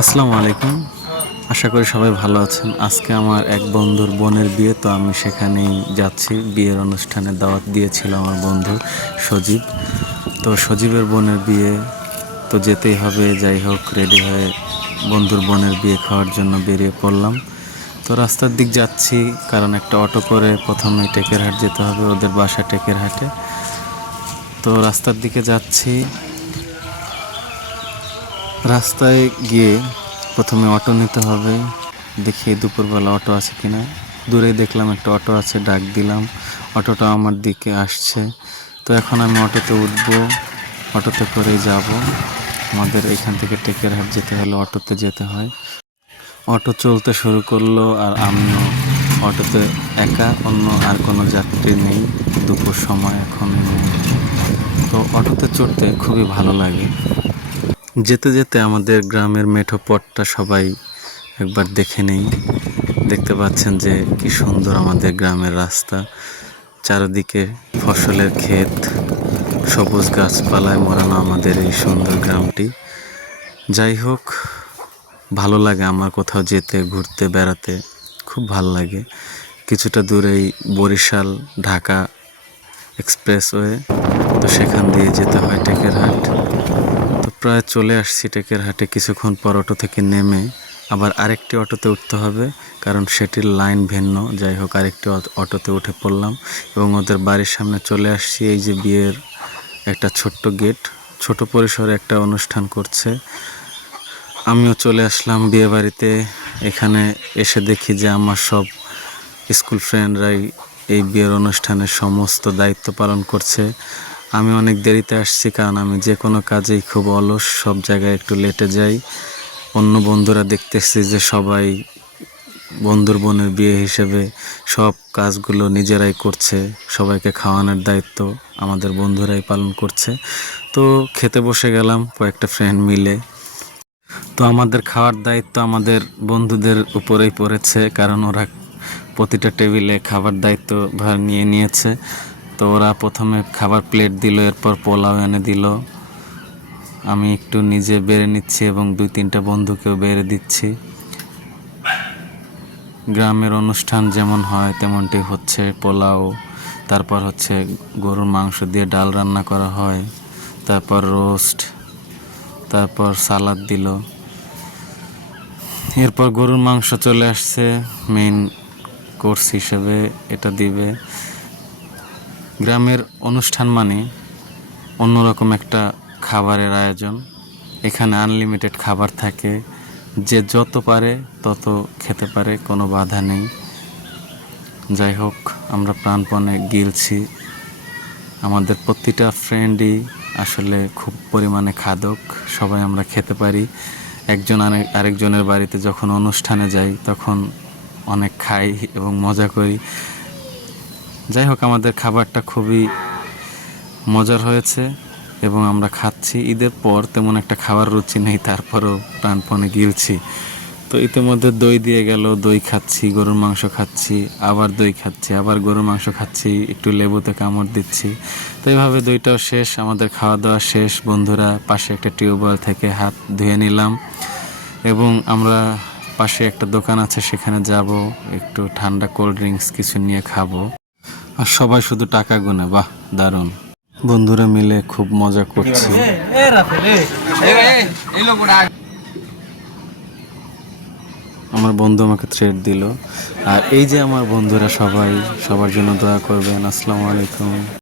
আসসালামু আলাইকুম। আশা করি সবাই ভালো আছেন। আজকে আমার এক বন্ধুর বোনের বিয়ে, তো আমি সেখানেই যাচ্ছি। বিয়ের অনুষ্ঠানে দাওয়াত দিয়েছিল আমার বন্ধু সজীব। তো সজীবের বোনের বিয়ে, তো যেতেই হবে। যাই হোক, রেডি হয়ে বন্ধুর বোনের বিয়ে খাওয়ার জন্য বেরিয়ে পড়লাম। তো রাস্তার দিক যাচ্ছি, কারণ একটা অটো করে প্রথমে টেকেরহাট যেতে হবে, ওদের বাসা টেকেরহাটে। তো রাস্তার দিকে যাচ্ছি। রাস্তায় গিয়ে প্রথমে অটো নিতে হবে। দেখি দুপুরবেলা অটো আছে কিনা। দূরেই দেখলাম একটা অটো আছে, ডাক দিলাম। অটোটা আমার দিকে আসছে। তো এখন আমি অটোতে উঠবো, অটোতে করেই যাব। আমাদের এখান থেকে টেকেরহাট যেতে হলে অটোতে যেতে হয়। অটো চলতে শুরু করলো, আর আমিও অটোতে একা, অন্য আর কোনো যাত্রী নেই। দুপুর সময় এখন এই মুহূর্তে। তো অটোতে চড়তে খুবই ভালো লাগে। যেতে যেতে আমাদের গ্রামের মেঠো পথটা সবাই একবার দেখে নেই। দেখতে পাচ্ছেন যে কি সুন্দর আমাদের গ্রামের রাস্তা, চারিদিকে ফসলের ক্ষেত, সবুজ গাছপালায় মোড়ানো আমাদের এই সুন্দর গ্রামটি। যাই হোক, ভালো লাগে আমার কোথাও যেতে, ঘুরতে, বেড়াতে খুব ভালো লাগে। কিছুটা দূরেই বরিশাল ঢাকা এক্সপ্রেসওয়ে, তো সেখান দিয়ে যেতে হয় টেকেরহাট। তো প্রায় চলে আসছি টেকেরহাটে। কিছুক্ষণ পর অটো থেকে নেমে আবার আরেকটি অটোতে উঠতে হবে, কারণ সেটির লাইন ভিন্ন। যাই হোক, আরেকটি অটোতে উঠে পড়লাম এবং ওদের বাড়ির সামনে চলে আসছি। এই যে বিয়ের একটা ছোট্ট গেট, ছোট পরিসরে একটা অনুষ্ঠান করছে। আমিও চলে আসলাম বিয়ে বাড়িতে। এখানে এসে দেখি যে আমার সব স্কুল ফ্রেন্ডরাই এই বিয়ের অনুষ্ঠানের সমস্ত দায়িত্ব পালন করছে। আমি অনেক দেরিতে আসছি, কারণ আমি যে কোনো কাজেই খুব অলস, সব জায়গায় একটু লেটে যাই। অন্য বন্ধুরা দেখতেছি যে সবাই বন্ধুর বোনের বিয়ে হিসেবে সব কাজগুলো নিজেরাই করছে। সবাইকে খাওয়ানোর দায়িত্ব আমাদের বন্ধুরাই পালন করছে। তো খেতে বসে গেলাম কয়েকটা ফ্রেন্ড মিলে। তো আমাদের খাওয়ার দায়িত্ব আমাদের বন্ধুদের উপরেই পড়েছে, কারণ ওরা প্রতিটা টেবিলে খাবার দায়িত্ব ভার নিয়ে নিয়েছে। তো ওরা প্রথমে খাবার প্লেট দিল, এরপর পোলাও এনে দিল। আমি একটু নিজে বেড়ে নিচ্ছি এবং 2-3টা বন্ধুকেও বেড়ে দিচ্ছি। গ্রামের অনুষ্ঠান যেমন হয় তেমনটি হচ্ছে। পোলাও, তারপর হচ্ছে গরুর মাংস দিয়ে ডাল রান্না করা হয়, তারপর রোস্ট, তারপর সালাদ দিল। এরপর গরুর মাংস চলে আসছে মেইন কোর্স হিসেবে, এটা দিবে। গ্রামের অনুষ্ঠান মানে অন্যরকম একটা খাবারের আয়োজন। এখানে আনলিমিটেড খাবার থাকে, যে যত পারে তত খেতে পারে, কোনো বাধা নেই। যাই হোক, আমরা প্রাণপণে গিলছি। আমাদের প্রতিটা ফ্রেন্ডই আসলে খুব পরিমাণে খাদক, সবাই আমরা খেতে পারি। একজন আরেকজনের বাড়িতে যখন অনুষ্ঠানে যাই তখন অনেক খাই এবং মজা করি। যাই হোক, আমাদের খাবারটা খুবই মজার হয়েছে এবং আমরা খাচ্ছি। ঈদের পর তেমন একটা খাবার রুচি নেই, তারপরেও প্রাণপণে গিলছি। তো ইতিমধ্যে দই দিয়ে গেল, দই খাচ্ছি, গরুর মাংস খাচ্ছি, আবার দই খাচ্ছি, আবার গরুর মাংস খাচ্ছি, একটু লেবুতে কামড় দিচ্ছি। তো এইভাবে দইটাও শেষ, আমাদের খাওয়া দাওয়া শেষ। বন্ধুরা পাশে একটা টিউবওয়েল থেকে হাত ধুয়ে নিলাম এবং আমরা পাশে একটা দোকান আছে, সেখানে যাব, একটু ঠান্ডা কোল্ড ড্রিঙ্কস কিছু নিয়ে খাবো। আর সবাই শুধু টাকা গুনে, বাহ দারুণ। বন্ধুরা মিলে খুব মজা করছি। আমার বন্ধু আমাকে থ্রেড দিল। আর এই যে আমার বন্ধুরা সবাই, সবার জন্য দোয়া করবেন। আসসালামু আলাইকুম।